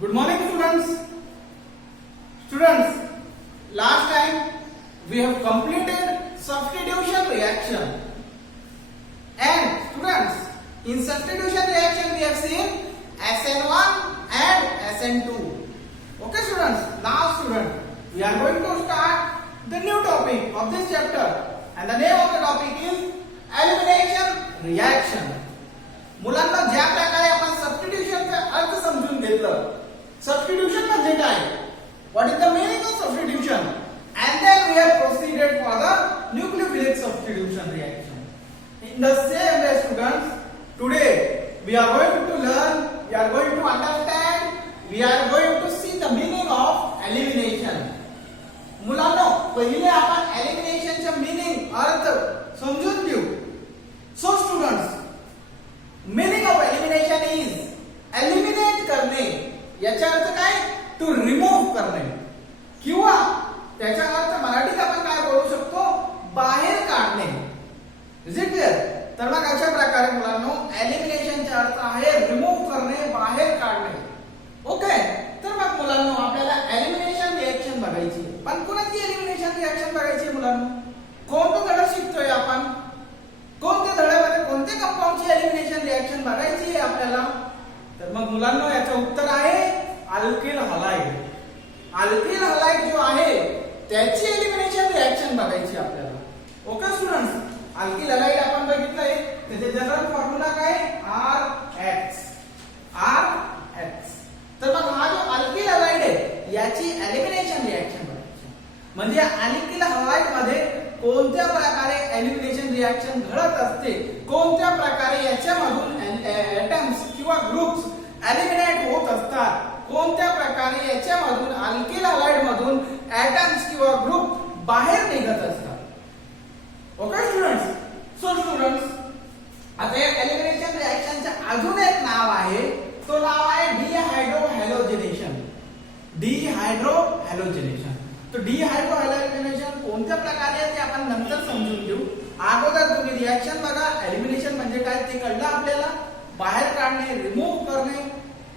Good morning, students. Students, last time we have completed substitution reaction. And students, in substitution reaction we have seen SN1 and SN2. Okay, students. Now, students, we are going to start the new topic of this chapter, and the name of the topic is elimination reaction. मुलांना ज्या प्रकारे आपण सबस्टिट्यूशनचा अर्थ समजून घेतलं, substitution म्हणजे काय, what is the meaning of substitution, and then we have proceeded for the nucleophilic substitution reaction. In the same way, students, today we are going to learn, we are going to understand, we are going to see the meaning of elimination. मुलांनो, पहिले आपण एलिमिनेशनचा meaning अर्थ समजून घेऊ. So students, meaning of elimination is eliminate करणे. याचा अर्थ काय, टू रिमूव्ह करणे, किंवा त्याचा अर्थ मराठीत आपण काय बोलू शकतो, बाहेर काढणे. Is it clear? तर मग अशा प्रकारे मुलांनो एलिमिनेशनचा अर्थ आहे रिमूव्ह करणे, बाहेर काढणे. ओके, तर मग मुलांनो आपल्याला एलिमिनेशन रिएक्शन बघायची. पण कोणती एलिमिनेशन रिएक्शन बघायची मुलांनो? कोणतं धडा शिकतोय आपण? कोणत्या धड्यामध्ये कोणत्या कंपाऊंडची एलिमिनेशन रिएक्शन बघायची आहे आपल्याला? तर मग मुलांनो याचं उत्तर आहे अल्किल हलाइड. अल्किल हलाइड जो आहे त्याची एलिमिनेशन रिएक्शन बघायची आपल्याला. ओके स्टुडंट्स, अल्किल हलाइड आपण बघितलंय, त्याचे जनरल फॉर्म्युला काय, RH. तर मग हा जो अल्किल हलाइड आहे याची एलिमिनेशन रिएक्शन बघायची. म्हणजे अल्किल हलाइड मध्ये कोणत्या प्रकारे एलिमिनेशन रिएक्शन घडत असते, कोणत्या प्रकारे याच्यामधून एटम्स किंवा ग्रुप्स एलिमिनेट होत असतात, कोणत्या प्रकारे याच्यामधून अल्किल हलाइड मधून एटम्स किंवा ग्रुप बाहेर निघत असतात. ओके स्टुडंट्स, सो स्टुडंट्स आता या एलिमिनेशन रिएक्शनचं अजून एक नाव आहे, तो नाव आहे डिहायड्रोहॅलोजिनेशन. डिहायड्रोहॅलोजिनेशन. तो डिहायड्रोहॅलोजिनेशन कोणत्या प्रकारे आहे ते आपण नंतर समजून घेऊ. अगोदर तुम्ही रिएक्शन बघा. एलिमिनेशन म्हणजे काय ते कळलं आपल्याला, बाहेर काढणे, रिमूव्ह करणे.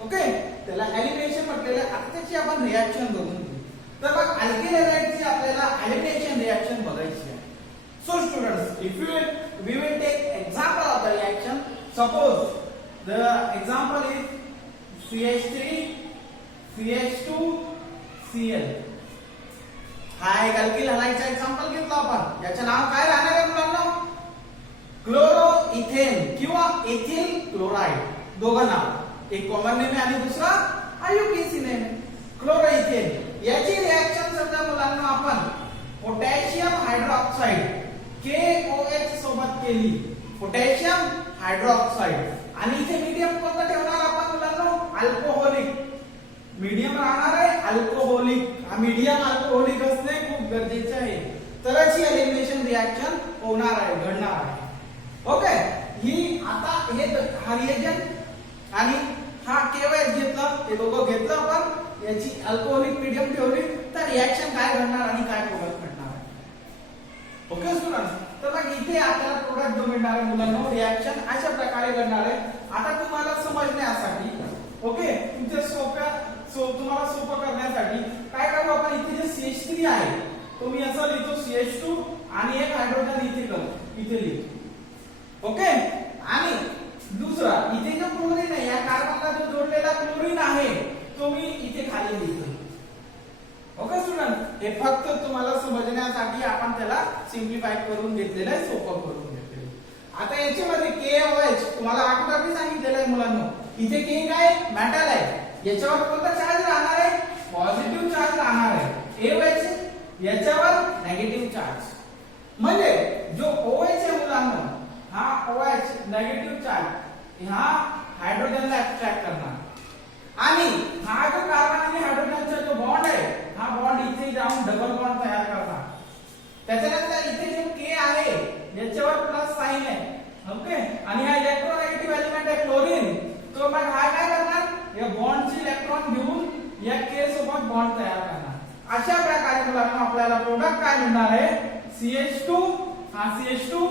ओके, त्याला एलिमिनेशन म्हटलेलं. आता त्याची आपण रिएक्शन बघून घेऊ. तर मग अल्किल हलाइडची आपल्याला एलिमिनेशन रिएक्शन बघायची आहे. So students, if we will take example of the reaction. Suppose the example is CH3 CH2 Cl. हा एक अल्किल हलाइडचा एक्झाम्पल घेतला आपण. याचं नाव काय राहणार आहे मुलांना? क्लोरोइथेन किंवा इथिल क्लोराइड. दोघं नाव, एक कॉमन नेम आहे आणि दुसरा आययुपीएसी नेम आहे. क्लोरोइथेन याची रिएक्शन समजा मुलांना आपण पोटॅशियम हायड्रॉक्साइड KOH सोबत केली. Potassium hydroxide. आणि इथे मीडियम कोणता ठेवणार आपण मुलांना? अल्कोहोलिक. मीडियम राहणार आहे अल्कोहोलिक. हा मीडियम अल्कोहोलिक असणे खूप गरजेचे आहे, तरच ही एलिमिनेशन रिएक्शन होणार आहे, घडणार आहे. ओके, ही आता हे हा रिएजंट आणि हा KOH घेतला, हे दोघं घेतलं आपण, याची अल्कोहोलिक मीडियम ठेवली, तर रिएक्शन काय घडणार आणि काय प्रोडक्ट घडणार आहे. ओके स्टुडंट्स, तर मग इथे आपल्याला प्रोडक्ट जो मिळणार आहे मुलांना, रिएक्शन अशा प्रकारे घडणार आहे. आता तुम्हाला समजण्यासाठी, ओके, तुम्हाला सोपं करण्यासाठी काय करू आपण, इथे जे CH3 आहे तो मी असं लिहितो CH2 आणि एक हायड्रोजन इथे लिहितो. ओके, आणि दुसरा इथे जो क्लोरीन आहे, या कार्बनला जो जोडलेला क्लोरीन आहे तो मी इथे खाली लिहितो. ओके स्टुडंट, हे फक्त तुम्हाला समजण्यासाठी आपण त्याला सिम्प्लिफाय करून घेतलेलं आहे, सोपं करून घेतलेलं. आता याच्यामध्ये KOH तुम्हाला अगोदर मी सांगितलेलं आहे मुलांना, इथे K काय, मेटल आहे, याच्यावर कोणता चार्ज राहणार आहे, पॉझिटिव्ह चार्ज राहणार आहे. AOH याच्यावर नेगेटिव्ह चार्ज. म्हणजे जो OH आहे मुलांना, हा OH नेगेटिव्ह चार्ज हा हायड्रोजनला अट्रॅक्ट करणार, आणि हा जो कार्बन आणि हायड्रोजनचा जो बॉन्ड आहे, हा बॉन्ड इथे जाऊन डबल बॉन्ड तयार करणार. त्याच्यानंतर इथे जो K आहे याच्यावर प्लस साइन आहे. ओके, आणि हा इलेक्ट्रोनेगेटिव्ह एलिमेंट आहे क्लोरीन, तो मग हा काय करणार, या बॉन्डचे इलेक्ट्रॉन घेऊन या K सोबत बॉन्ड तयार करणार. अशा प्रकारे मुलांना आपल्याला प्रोडक्ट काय मिळणार आहे, CH2, हा CH2,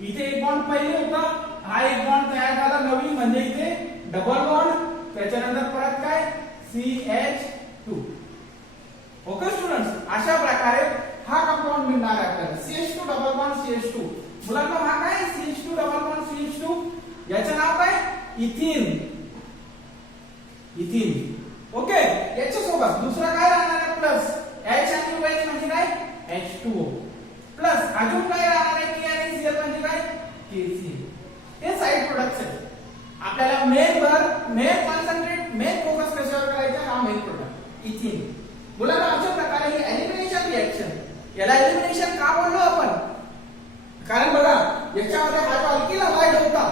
इथे एक बॉन्ड पहिले होता, हा एक बॉन्ड तयार झाला नवीन, म्हणजे इथे डबल बॉन्ड, त्याच्यानंतर परत काय CH2. ओके स्टुडंट्स, अशा प्रकारे हा कंपाऊंड मिळणार आहे आपल्याला CH2 डबल बॉन्ड CH2. मुलांना हा काय CH2 डबल बॉन्ड CH2, याचं नाव काय इथिन. इथिन. ओके, याच्या सोबत दुसरा काय राहणार आहे प्लस H आणि OH म्हणजे काय H2O प्लस अजून काय राहणार आहे K आणि Cl म्हणजे काय KCl. हे साइड प्रोडक्ट्स आहेत. आपल्याला मेन कॉन्संट्रेट मेन फोकस कशावर करायचा, हा मेन प्रोडक्ट इथिन. मुलांना अशा प्रकारे ही एलिमिनेशन रिएक्शन, याला एलिमिनेशन का बोललो आपण, कारण बघा याच्यामध्ये हा जो अल्किल हलाइड होता,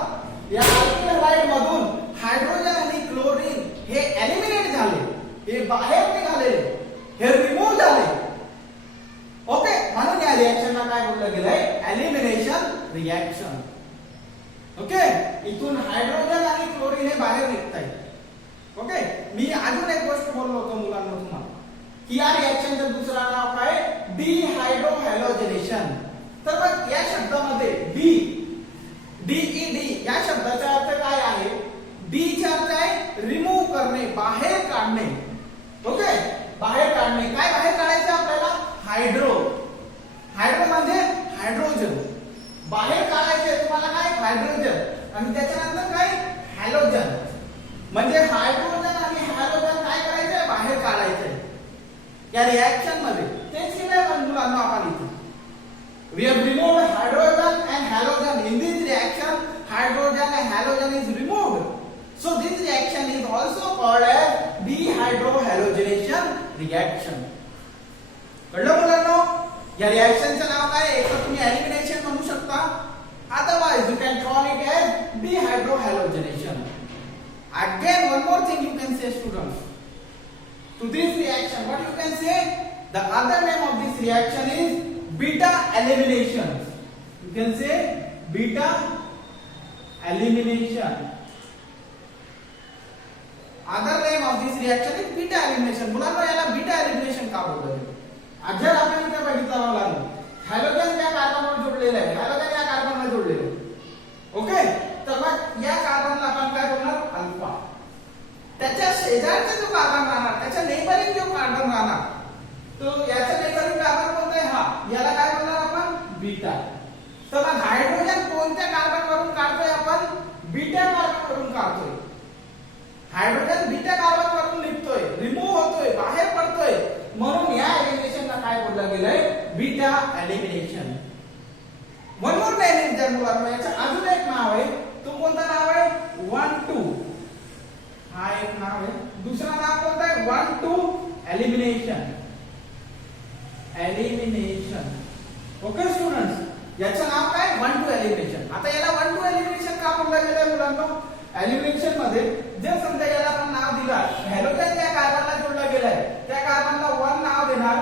या अल्किल हलाइड मधून हायड्रोजन आणि क्लोरीन हे एलिमिनेट झाले, हे बाहेर निघाले, हे रिमूव्ह झाले. ओके, म्हणून या रिएक्शनला काय बोललं गेलंय एलिमिनेशन रिएक्शन. ओके, इथून हायड्रोजन आणि क्लोरीन हे बाहेर निघतायत. ओके, मी अजून एक गोष्ट बोललो होतो मुलांना तुम्हाला की या रिएक्शनचं दुसरं नाव काय डिहायड्रोहॅलोजनेशन. तर मग या शब्दामध्ये DED या शब्दाचा अर्थ काय आहे, डी चा अर्थ आहे रिमूव्ह करणे, बाहेर काढणे. ओके, बाहेर काढणे. काय बाहेर काढायचं आपल्याला, हायड्रो म्हणजे हायड्रोजन बाहेर काढायचे तुम्हाला, काय हायड्रोजन आणि त्याच्यानंतर काय हॅलोजन, म्हणजे हायड्रोजन आणि हॅलोजन काय करायचंय बाहेर काढायचंय या रिएक्शन मध्ये. तेच केलंय मुलांना आपण इथे. We have removed hydrogen and halogen. In this reaction, hydrogen and halogen is removed. So this reaction is also called as dehydrohalogenation reaction. कळलं मुलांनो? या रिएक्शनचं नाव काय, एक तर तुम्ही एलिमिनेशन म्हणू शकता, otherwise you can call it as dehydrohalogenation. Again, one more thing you can say, students. To this reaction, what you can say? The other name of this reaction is beta elimination. You can say beta elimination. Other name of this reaction is beta elimination. मुलांना याला beta elimination का बोलतात? जर आपण इथे बघितलं मुलांना, halogen त्या कार्बनवर जोडलेलं आहे, हॅलोजन या कार्बनला जोडलेलं आहे. ओके, तर मग या कार्बनला आपण काय बोलणार, अल्फा. त्याच्या शेजारचा जो कार्बन राहणार, त्याच्या नेबरिंग जो कार्बन राहणार, तो याचा नेबरिंग कार्बन कोणता आहे, हा, याला काय बोलणार आपण, बीटा. तर मग हायड्रोजन कोणत्या कार्बन वरून काढतोय आपण, बीटा कार्बन वरून काढतोय. हायड्रोजन बीटा कार्बन वरून निघतोय, रिमूव्ह होतोय, बाहेर पडतोय, म्हणून या एलिमिनेशनला काय बोललं गेलंय, beta elimination. One more name is there मुलांना, याचं अजून एक नाव आहे, तो कोणता नाव आहे, 1,2. हा एक नाव आहे. दुसरा नाव कोणता आहे, 1,2 एलिमिनेशन. एलिमिनेशन. ओके स्टुडंट्स, याचं नाव काय, 1,2 एलिमिनेशन. आता याला 1,2 एलिमिनेशन का बोललं गेलंय मुलांना, एलिमिनेशन मध्ये जर समजा याला आपण नाव दिला, हॅलोजन त्या कार्बनला जोडला गेलाय, त्या कार्बनला 1 नाव देणार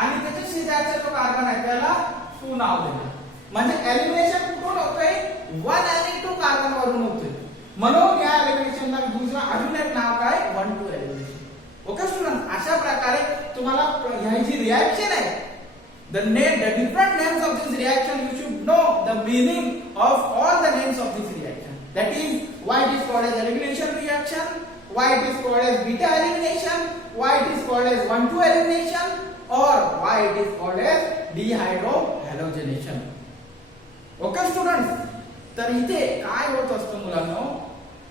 आणि त्याच्या शेजारचा जो कार्बन आहे त्याला 2 नाव देणार. म्हणजे एलिमिनेशन कुठून होतंय, 1 आणि 2 कार्बन वरून होतोय. म्हणून या एलिमिनेशनला दुसरा अजून एक नाव काय, 1,2 एलिमिनेशन. ओके स्टुडंट, अशा प्रकारे तुम्हाला ह्याची जी रिएक्शन आहे, the different names of this reaction, you should know the meaning of all the names of this reaction. That is why it is called as elimination reaction, why it is called as beta elimination, why it is called as 1,2 elimination, or why it is called as dehydrohalogenation. Okay students, तर इथे काय होत असतं मुलांनो,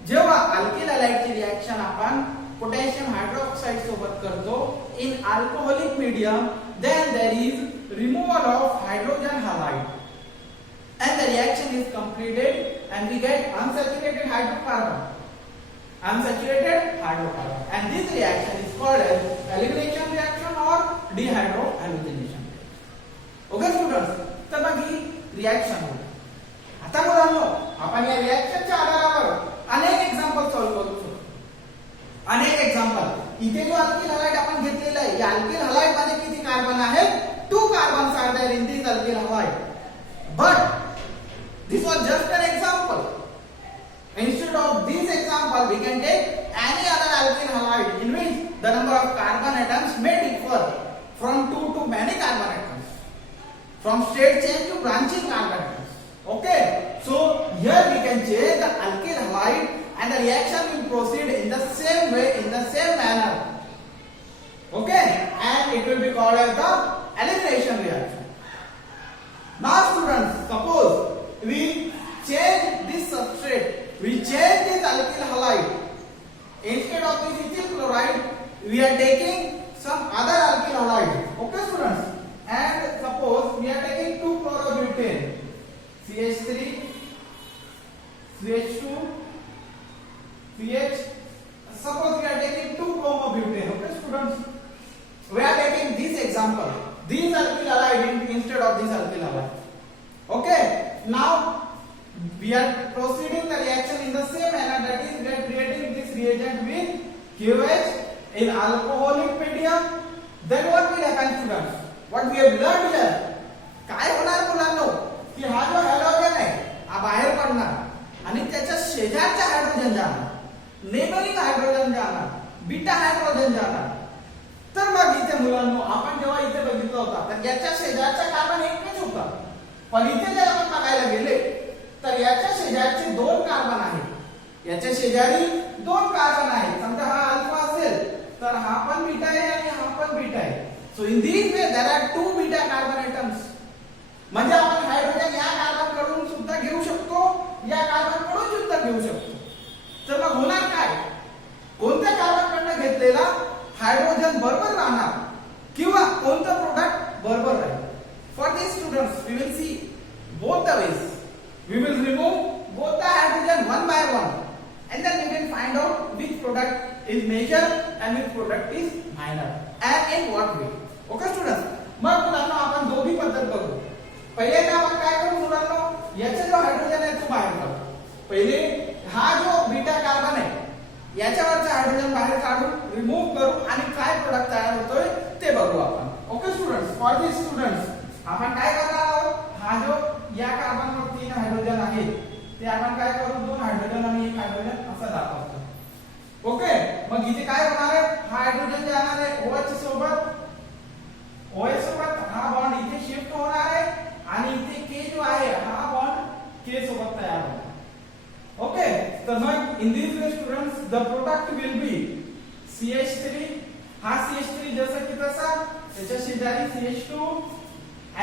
जेव्हा alkyl हलाइडची reaction आपण potassium हायड्रोक्साइड सोबत करतो in alcoholic medium, then there is removal of hydrogen halide and the reaction is completed and we get unsaturated hydrocarbon. And this reaction is called as elimination reaction or dehydrohalogenation. Okay students, तर मग ही reaction होते. आता मुलांनो, आपण या रिएक्शनच्या आधारावर अनेक example solve करू शकतो. अनेक एक्झाम्पल. इथे जो अल्किल हलाइड आपण घेतलेला आहे, या अल्किल हलाइड मध्ये किती कार्बन आहेत, 2 carbons are there in this alkyl halide. But this was just an example. Instead of this example, we can take any other alkyl halide in which the number of carbon atoms may differ from 2 to many carbon atoms, from state change to branching carbon atoms. Okay, so here we can change the alkyl halide and the reaction will proceed in the same way, in the same manner. called as the elimination reaction. Now students, suppose we change this substrate, we change this alkyl halide. Instead of this ethyl chloride, we are taking some other alkyl halide. Okay students, and suppose we are taking 2-chlorobutane, CH3, CH2, CH. Suppose we are taking 2-bromobutane. Okay students, we are taking this example, these alkyl halide instead of this alkyl halide. Okay, now we are proceeding the reaction in the same manner, that is we are creating this reagent with KOH in alcoholic medium. Then what will happen students? What we have learned here, काय होणार मुलांनो, की हा जो halogen आहे हा बाहेर पडणार आणि त्याच्या शेजारच्या हायड्रोजन जाणार, नेबरिंग हायड्रोजन जाणार, बीटा हायड्रोजन जाणार. तर मग इथे मुलांनो आपण जेव्हा इथे बघितलं होता तर याच्या शेजारचा कार्बन एकच होता, पण इथे जर आपण बघायला गेले तर याच्या शेजारचे 2 कार्बन आहेत, याच्या शेजारी 2 कार्बन आहेत. समजा हा अल्फा असेल तर हा पण बीटा आहे आणि हा पण बीटा आहे. So in this way there are 2 beta carbon atoms. म्हणजे आपण हायड्रोजन या कार्बन कडून सुद्धा घेऊ शकतो, या कार्बन कडून सुद्धा घेऊ शकतो. तर मग होणार काय, कोणत्या कार्बन कडून घेतलेला हायड्रोजन बरोबर राहणार किंवा कोणतं प्रोडक्ट बरोबर राहील. For this students we will see both the ways. We will remove both the hydrogen one by one and then we will find out which product is major and which product is minor and in what way. Okay students, मग मुलांना आपण दोन्ही पद्धत बघू. पहिले आपण काय करू मुलांना, याचा जो हायड्रोजन आहे तो बाहेर काढू. पहिले हा जो बीटा कार्बन आहे याच्यावरचा हायड्रोजन बाहेर काढू, रिमूव्ह करू आणि काय प्रोडक्ट तयार होतोय ते बघू आपण. Okay students, for this students आपण काय करणार आहोत, हा जो या कार्बनवर 3 हायड्रोजन आहेत ते आपण काय करू, 2 हायड्रोजन आणि 1 हायड्रोजन असं दाखवतो. ओके, मग इथे काय होणार आहे, हा हायड्रोजन जाणार आहे OH सोबत, OH सोबत हा बॉन्ड इथे शिफ्ट होणार आहे आणि इथे K जो आहे हा बॉन्ड K सोबत तयार होणार. ओके, तर मग in this way students the product will be CH3, हा CH3 जसं की तसा, त्याच्या शेजारी CH2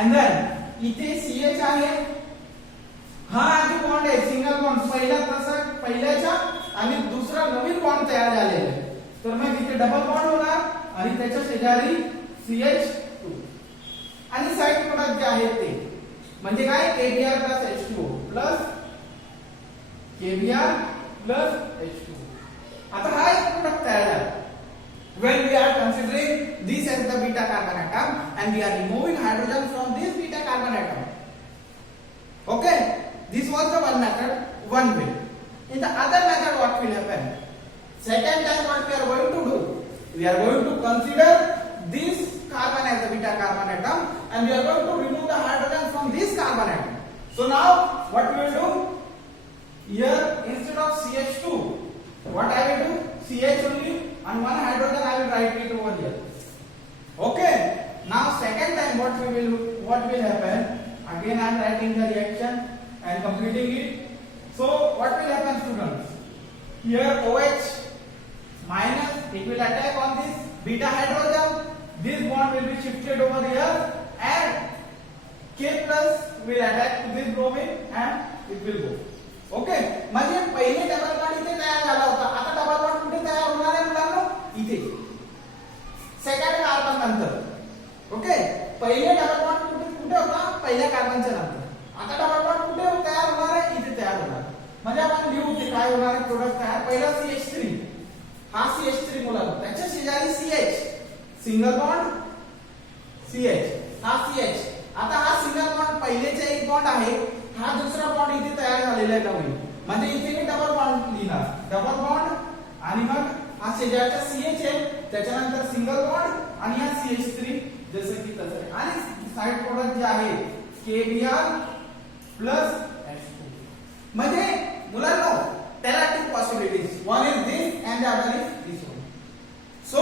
and then इथे CH आहे, हा जो बॉन्ड आहे सिंगल बॉन्ड पहिला तसा पहिल्याच्या आणि दुसरा नवीन बॉन्ड तयार झालेला आहे. तर मग इथे डबल बॉन्ड होणार आणि त्याच्या शेजारी CH2 आणि साइड प्रोडक्ट जे आहेत ते म्हणजे काय, KBr H2O plus KBr H2O. आता हा एक प्रोडक्ट तयार झाला. When we are considering this as the beta carbon atom and we are removing hydrogen from this beta carbon atom. Okay, this was the one method, one way. In the other method what will happen, second time what we are going to do, we are going to consider this carbon as the beta carbon atom and we are going to remove the hydrogen from this carbon atom. So now what we will do, here instead of CH2 what I will do, CH only and 1 hydrogen I will write it over here. Okay, now second time what will happen, again I am writing the reaction and completing it. So what will happen students, here OH minus it will attack on this beta hydrogen, this bond will be shifted over here and K plus will attack to this bromine and it will go. Okay, म्हणजे पहिले double bond इथे तयार झाला होता, आता double bond कुठे तयार होणार आहे मुलांनो, इथे सेकंड कार्बन नंतर. ओके, पहिले डबल बॉन्ड कुठे होता, पहिल्या कार्बनच्या नंतर. आता डबल बॉन्ड कुठे तयार होणार आहे, इथे तयार होणार. म्हणजे आपण लिहू की काय होणार आहे प्रोडक्ट तयार. पहिला CH3, हा CH3 मुलांनो, त्याच्या शेजारी CH, सिंगल बॉन्ड CH, हा CH. आता हा सिंगल बॉन्ड पहिलेचा एक बॉन्ड आहे, हा दुसरा बॉन्ड इथे तयार झालेला आहे नवीन, म्हणजे इथे मी डबल बॉन्ड लिहिणार, डबल बॉन्ड आणि मग हा शेजारचा CH आहे, त्याच्यानंतर सिंगल बॉन्ड आणि हा CH3 जसं की तसं आहे आणि साइड प्रोडक्ट जे आहे KBr H2. म्हणजे मुलांनो there are 2 possibilities, one is this and the other is this one. So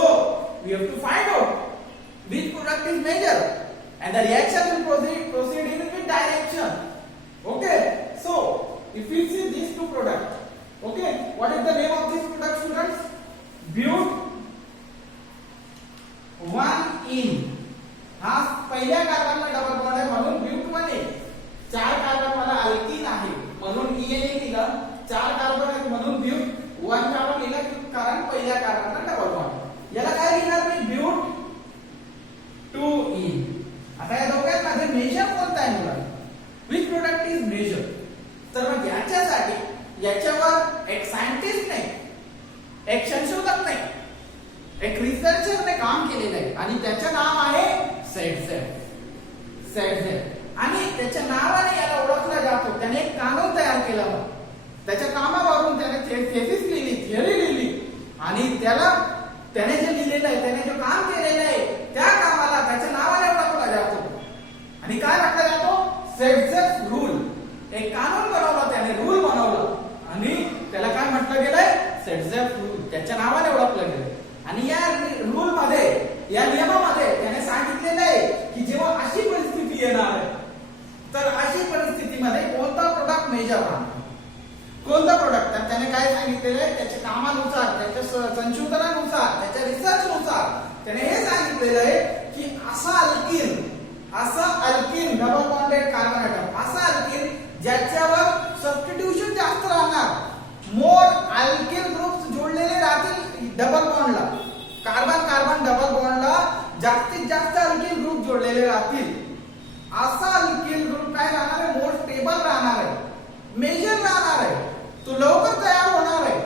we have to find out which product is major and the reaction will proceed in which direction. Okay, so if we see these 2 products, okay, what is the name of this product students, but 1 in carbon पहिल्या कार्बनला double bond. याला काय लिहिणार मी ब्यूट 2ene. आता या दोघांमध्ये major कोणता आहे मुलांना? Which product is major? तर मग याच्यासाठी याच्यावर एक सायंटिस्ट नाही, एक संशोधक नाही, एक रिसर्चरने काम केलेलं आहे आणि त्याचं नाव आहे सेटझेड. आणि त्याच्या नावाने याला ओळखला जातो. त्याने एक कानून तयार केला. त्याच्या कामावरून त्याने थेसिस लिहिली, थिअरी लिहिली आणि त्याने जे लिहिलेलं आहे, त्याने जे काम केलेलं आहे त्या कामाला त्याच्या नावाने ओळखला जातो. आणि काय म्हटलं जातो? सेटझेड रूल. एक कानून बनवला त्याने, रूल बनवला आणि त्याला काय म्हटलं गेलंय? सेटझेड रूल. त्याच्या नावाने ओळखलं गेलं. आणि या रूल मध्ये, या नियमामध्ये त्याने सांगितलेलं आहे की जेव्हा अशी परिस्थिती येणार आहे तर अशी परिस्थितीमध्ये कोणता प्रोडक्ट मेजर राहणार, कोणता प्रोडक्ट. तर त्याने काय सांगितलेलं आहे? त्याच्या कामानुसार, त्याच्या संशोधनानुसार, त्याच्या रिसर्चनुसार त्याने हे सांगितलेलं आहे की असा alkene double bonded carbon atom, असा अल्किन ज्याच्यावर सबस्टिट्यूशन जास्त राहणार, मोर अल्किल ग्रुप्स जोडलेले राहतील डबल बॉन्डला, कार्बन कार्बन डबल बॉन्डला जास्तीत जास्त अल्किल ग्रुप जोडलेले राहतील. असा अल्किल ग्रुप काय राहणार आहे? मोर स्टेबल राहणार आहे, मेजर राहणार आहे, तो लवकर तयार होणार आहे.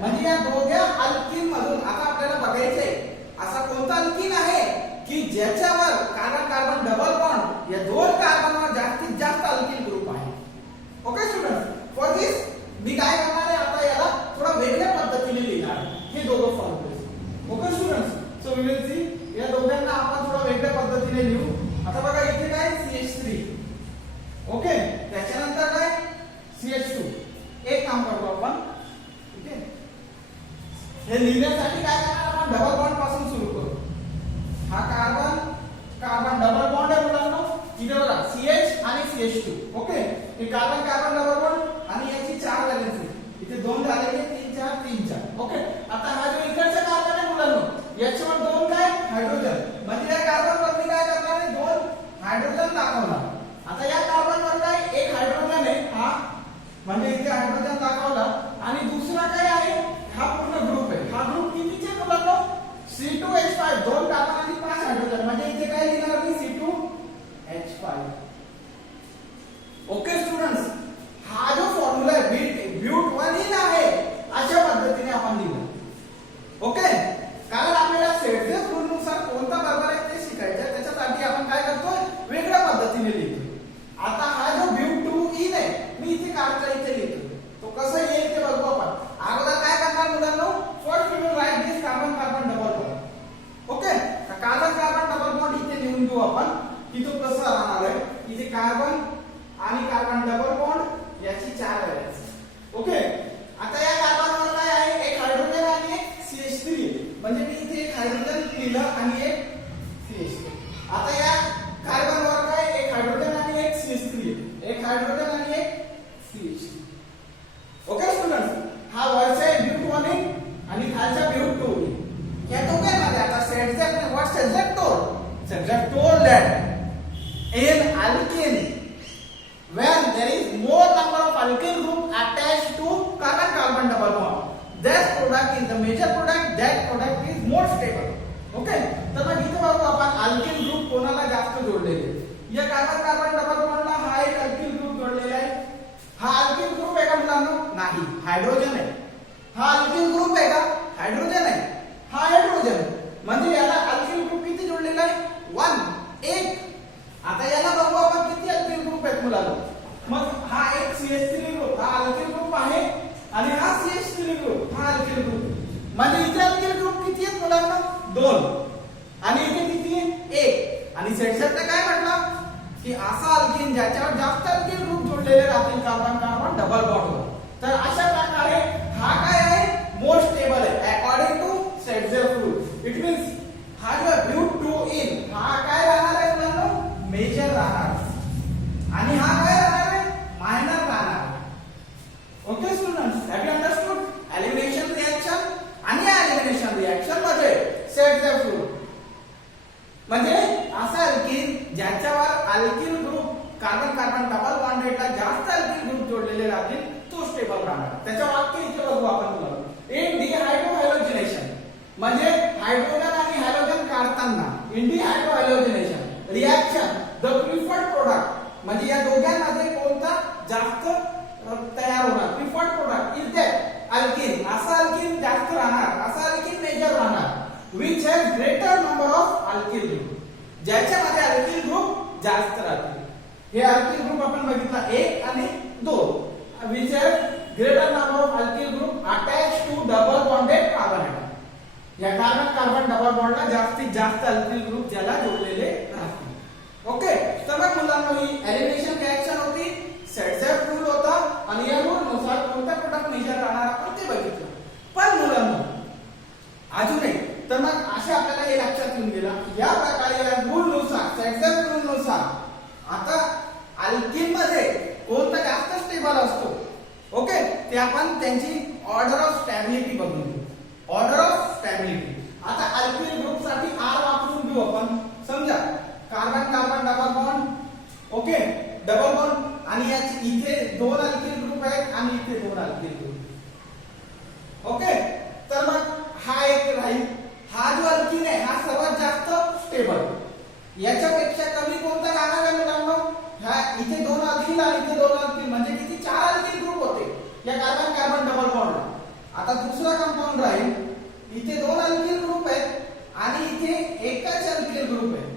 म्हणजे या दोघ्या अल्किन मधून आता आपल्याला बघायचंय असा कोणता अल्किन आहे की ज्याच्यावर कार्बन कार्बन डबल बॉन्ड या दोन कार्बनवर जास्तीत जास्त अल्किल ग्रुप आहे. ओके स्टुडंट्स, फॉर दिस मी काय करणार आहे? आता याला थोडा वेगळ्या पद्धतीने लिहिणार हे दोघं फॉर्म्युले. Okay students, so we will see या दोघांना आपण थोडा वेगळ्या पद्धतीने लिहू. आता बघा इथे काय CH3. ओके, त्याच्यानंतर काय CH2. एक काम करू आपण, ठीक आहे, हे लिहिण्यासाठी काय करणार आपण? डबल बॉन्ड पासून सुरू करू. हा कार्बन कार्बन डबल बॉन्ड आहे मुलांनो. इथे बघा CH आणि CH2. ओके, हे कार्बन कार्बन डबल बॉन्ड आणि याची 4 व्हॅलेन्स आहे. इथे 2 झाले, 3 4 3 4. ओके, आता हा जो इकडचा कार्बन आहे मुलांनो, याच्यावर 2 काय हायड्रोजन, म्हणजे या कार्बन वर मी काय करणार आहे? 2 हायड्रोजन दाखवणार. आता या कार्बन वर काय एक हायड्रोजन आहे, हा म्हणजे इथे हायड्रोजन दाखवला आणि दुसरा काय आहे? हा पूर्ण ग्रुप आहे. हा ग्रुप कितीचे मुलांनो? C2H5, 2 कार्बन आणि 5 हायड्रोजन, म्हणजे इथे काय लिहिणार मी? C2H5. ओके स्टुडंट्स, हा जो फॉर्म्युला आहे ब्यूट 1ene आहे, अशा पद्धतीने आपण लिहिलं. ओके, कारण आपल्याला सेटझेड रूल नुसार कोणता बरोबर आहे ते शिकायचं, त्याच्यासाठी आपण काय करतोय? वेगळ्या पद्धतीने लिहितो. आता हा जो ब्यूट 2ene आहे, मी इथे काढता इथे लिहितो. तो कसं येईल ते बघू आपण. अगोदर काय करणार मुलांनो? First we will write this carbon carbon double bond. Okay, carbon carbon double bond इथे लिहून घेऊ आपण की तो कसा राहणार आहे. इथे कार्बन आणि कार्बन डबल बॉन्ड याची 4 व्हॅलेन्स. ओके, आता या कार्बनवर काय आहे? एक हायड्रोजन आणि एक CH3, म्हणजे मी इथे एक हायड्रोजन लिहिलं आणि एक CH3. आता या कार्बनवर काय? एक हायड्रोजन आणि एक CH3, एक हायड्रोजन आणि एक CH3. ओके स्टुडंट्स, हा वरचा आहे ब्यूट 1ene आणि खालचा ब्यूट 2ene. या दोघांमध्ये आता Saytzeff what Saytzeff told? Saytzeff told that in alkene when there is more number of alkyl group attached to carbon carbon double bond, that product is the major product, that product is more stable. Okay, तर मग इथे बघू आपण alkyl group कोणाला जास्त जोडलेले. या carbon carbon double बॉन्डला हा एक अल्किल ग्रुप जोडलेला आहे. हा अल्किल ग्रुप आहे का मुलांनो? नाही, हायड्रोजन आहे. हा अल्किल ग्रुप आहे का? हायड्रोजन आहे. हा हायड्रोजन, म्हणजे याला अल्किल ग्रुप किती जोडलेला आहे? 1. आता याला बघू आपण किती अल्किल ग्रुप आहेत मुलांनो. मग हा एक CH3 ग्रुप, हा अल्किल ग्रुप आहे आणि हा CH3 ग्रुप, हा अल्किल ग्रुप. म्हणजे इथे अल्किल ग्रुप किती आहेत मुलांनो? 2. आणि इथे किती आहे? 1. आणि सेटझेडने काय म्हटलं की असा अल्किन ज्याच्यावर जास्त अल्किल ग्रुप जोडलेले राहतील कार्बन कार्बन डबल बॉन्डवर. तर अशा प्रकारे हा काय आहे? मोर स्टेबल आहे according to Saytzeff rule. It means हा जो ब्यूट 2ene हा काय राहणार आहे मुलांनो? मेजर राहणार आणि हा काय राहणार आहे? मायनर राहणार. Okay students, have you understood? Elimination reaction आणि या एलिमिनेशन रिएक्शन मध्ये सेटझेड रूल म्हणजे असा अल्किन ज्याच्यावर alkyl group carbon carbon double बॉन्डेडला जास्त अल्किल ग्रुप जोडलेले राहतील तो स्टेबल राहणार. त्याच्या वाक्य इथे बघू आपण. In म्हणजे हायड्रोजन आणि हॅलोजन काढताना इंडिहायड्रो हॅलोजनेशन रिएक्शन द प्रिफर्ड प्रोडक्ट म्हणजे या दोघांमध्ये कोणता जास्त तयार होणार preferred product is that alkene असा अल्किन जास्त राहणार असा अल्किन मेजर राहणार which has greater number of alkyl group ज्याच्यामध्ये अल्किल ग्रुप जास्त राहतील हे अल्किल ग्रुप आपण बघितला 1 आणि 2 which has greater number of alkyl group attach to double bonded carbon atom या कार्बन कार्बन डबल बॉन्डला जास्तीत जास्त अल्किल ग्रुप ज्याला जोडलेले राहतील ओके तर मग मुलांना ही एलिमिनेशन रिएक्शन होती सेटझॅप रूल होता आणि या रूल नुसार कोणत्या प्रोडक्ट मेजर राहणार आपण ते बघितलं पण मुलांना अजून एक तर मग अशा आपल्याला हे लक्षात येऊन गेला या प्रकारे या रूल नुसार सेटझॅप रूल नुसार आता अल्किन मध्ये कोणता जास्त स्टेबल असतो ओके ते आपण त्यांची ऑर्डर ऑफ स्टॅबिलिटी बघून घेऊ ऑर्डर ऑफ स्टॅबिलिटी आता अल्किल ग्रुप साठी आर वापरून घेऊ आपण समजा carbon carbon double bond okay double bond आणि इथे 2 अल्किल ग्रुप आहेत आणि इथे 2 अल्किल ग्रुप ओके तर मग हा एक राहील हा जो अल्किन आहे हा सर्वात जास्त स्टेबल याच्यापेक्षा कमी कोणता राहणार आहे मुलांनो ह्या इथे 2 अल्किल आणि इथे 2 अल्किल म्हणजे किती 4 अल्किल ग्रुप होते या कार्बन कार्बन डबल बॉन्डला आता दुसरा कंपाऊंड राहील इथे 2 अल्किल ग्रुप आहेत आणि इथे एकच अल्किल ग्रुप आहे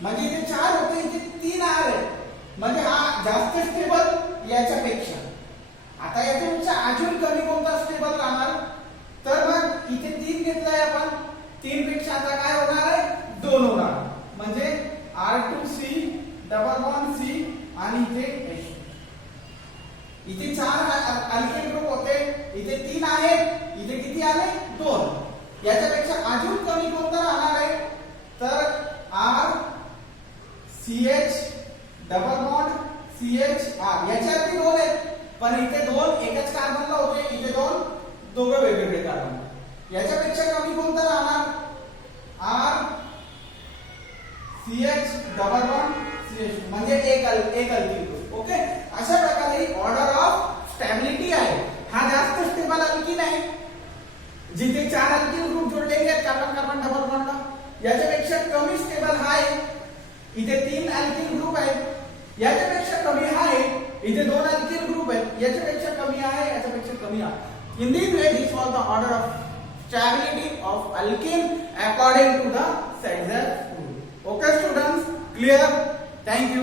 म्हणजे इथे 4 होते इथे 3 आर आहे म्हणजे हा जास्त स्टेबल याच्यापेक्षा आता याच्यापेक्षा अजून कमी कोणता स्टेबल राहणार तर मग इथे 3 घेतलाय आपण 3 पेक्षा आता काय होणार आहे 2 होणार म्हणजे R2C डबल बॉन्ड C आणि इथे H इथे 4 अल्किल ग्रुप होते इथे 3 आहेत इथे किती आले 2 याच्यापेक्षा अजून कमी कोणता राहणार आहे तर R CH double bond CHR याच्यावरती 2 आहेत पण इथे 2 एकच कार्बनला होते इथे 2 दोघं वेगवेगळे कार्बन याच्यापेक्षा कमी कोणता राहणार R CH double bond CH म्हणजे एक अल्किल ग्रुप ओके अशा प्रकारे ऑर्डर ऑफ स्टॅबिलिटी आहे हा जास्त स्टेबल अल्किन आहे जिथे 4 अल्किल ग्रुप जोडलेले आहेत कार्बन कार्बन डबल बॉन्डला याच्यापेक्षा कमी स्टेबल हा आहे इथे 3 अल्किल ग्रुप आहेत याच्यापेक्षा कमी हा आहे इथे 2 अल्किल ग्रुप आहेत याच्यापेक्षा कमी आहे याच्यापेक्षा कमी आहे in this way this was the order of stability of alkene according to the Setzner rule okay students clear thank you